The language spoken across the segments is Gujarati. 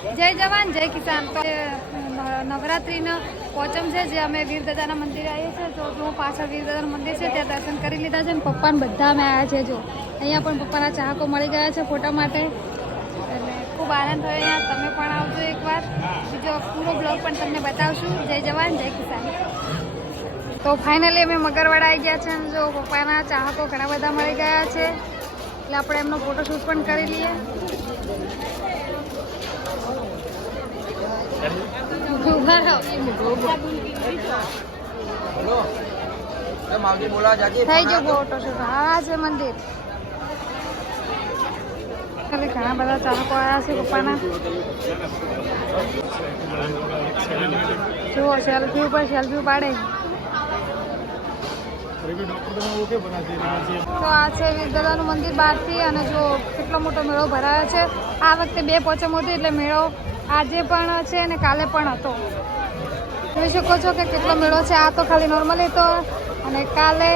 જય જવાન, જય કિસાન. તો નવરાત્રિનો પોચમ છે, જે અમે વીરદાદાના મંદિરે આવીએ છીએ. તો જો પાછળ વીરદાદાનું મંદિર છે, ત્યાં દર્શન કરી લીધા છે અને પપ્પાને બધા અમે આવ્યા છે જો. અહીંયા પણ પપ્પાના ચાહકો મળી ગયા છે ફોટા માટે. એટલે ખૂબ આનંદ થયો અહીંયા. તમે પણ આવજો એકવાર. બીજો પૂરો બ્લોગ પણ તમને બતાવશું. જય જવાન, જય કિસાન. તો ફાઇનલી અમે મગરવાડા આવી ગયા છે અને જો પપ્પાના ચાહકો ઘણા બધા મળી ગયા છે. એટલે આપણે એમનો ફોટોશૂટ પણ કરી લઈએ. થઈ ગયો ફોટોશૂટ હા, છે મંદિર. ઘણા બધા ચાહકો આવ્યા છે પપ્પાના. જુઓ સેલ્ફી ઉપર સેલ્ફી પાડે તો આ છે વીરદાદાનું મંદિર બહારથી અને જો કેટલો મોટો મેળો ભરાયો છે આ વખતે બે પોચમ હતી એટલે મેળો આજે પણ છે અને કાલે પણ હતો. જોઈ શકો છો કે કેટલો મેળો છે આ તો ખાલી નોર્મલી તો અને કાલે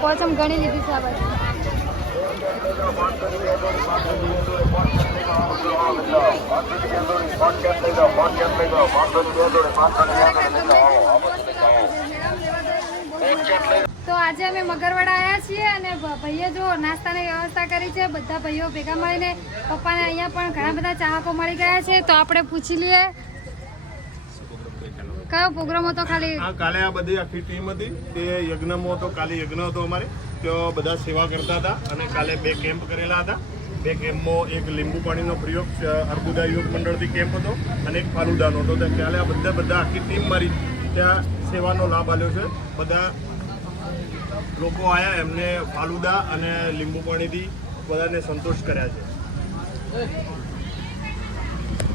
પોચમ ગણી લીધી છે આ બાજુ. તો આજે અમે મગરવાડા આવ્યા છીએ અને ભાઈએ જો નાસ્તાની વ્યવસ્થા કરી છે, બધા ભાઈઓ ભેગા મળીને પપ્પાને અહીંયા પણ ઘણા બધા ચાહકો મળી ગયા છે. તો આપણે પૂછી લઈએ. કયો પ્રોગ્રામ હતો ખાલી? કાલે આ બધી આખી ટીમ હતી. તે યજ્ઞમાં હતો, કાલે યજ્ઞ હતો અમારે. તો બધા સેવા કરતા હતા અને કાલે બે કેમ્પ કરેલા હતા. બે કેમ્પમાં, એક લીંબુ પાણીનો પ્રયોગ અર્બુદા યુવક મંડળથી કેમ્પ હતો અને એક ફાલુદાનો હતો. તો કાલે આ બધા બધા આખી ટીમ મારી ત્યાં સેવાનો લાભ આપ્યો છે. બધા લોકો આવ્યા એમને ફાલુદા અને લીંબુ પાણીથી બધાને સંતોષ કર્યા છે.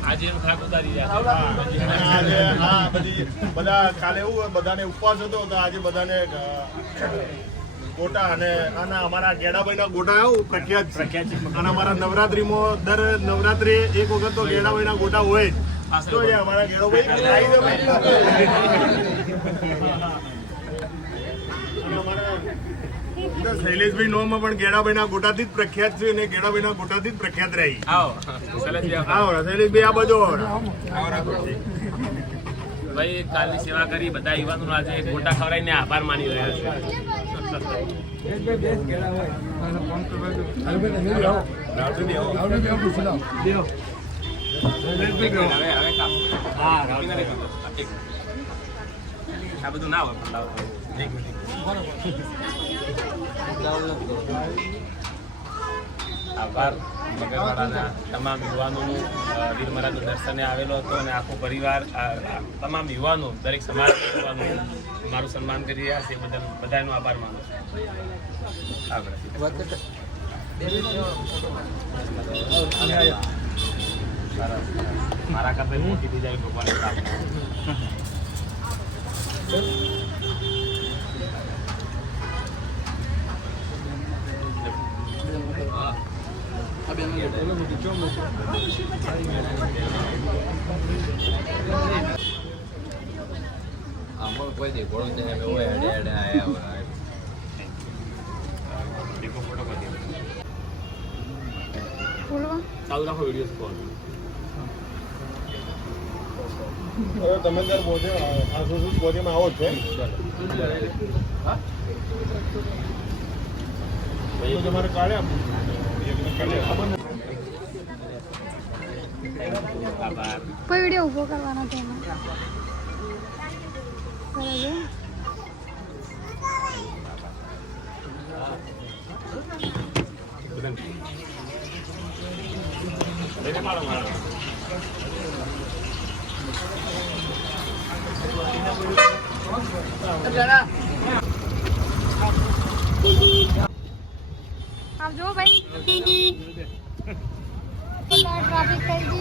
આજે હા, બધી બધા કાલે એવું બધાને ઉપવાસ હતો તો આજે બધાને ગોટા અને આના અમારા ગેડાભાઈના ગોટા પ્રખ્યાત પ્રખ્યાત છે અને અમારા નવરાત્રીમાં દર નવરાત્રી એક વખત તો ગેડાભાઈના ગોટા હોય જ. તો એ અમારા ગેડાભાઈ. અને શૈલેષભાઈ નોમાં પણ ગેડાભાઈના ગોટાથી જ પ્રખ્યાત છે અને ગેડાભાઈના ગોટાથી જ પ્રખ્યાત રહી આવો શૈલેષભાઈ આ બાજુ. ભાઈ કાલની સેવા કરી બધા યુવાનો આજે ગોટા ખવડાવીને આભાર માની રહ્યા છે. આ બધું ના હોય પણ લાવો. એક મિનિટ. આભાર. મગરવાડાના તમામ યુવાનોનું વીર મહારાજનું દર્શને આવેલો હતો અને આખો પરિવાર તમામ યુવાનો, દરેક સમાજ યુવાનો મારું સન્માન કરી રહ્યા છે. બદલ બધાનો આભાર માનું છું. આભાર મારા કરતા મોટી થઈ જાય ભગવાન અમુક કોઈ દી ઘોડો છે હોય અડે અડે આયા હોય દેખો ફોટો કરી બોલવા ચાલુ રાખો વીડિયો સ્કોર હવે તમે ત્યારે બોધે આ સુધી બોધેમાં આવો છે તો તમારે કાઢે આપવું. કાઢે કોઈ વીડિયો ઊભો કરવાનો તેમાં બરાબર. આવજો ભાઈ. Tá me perdendo.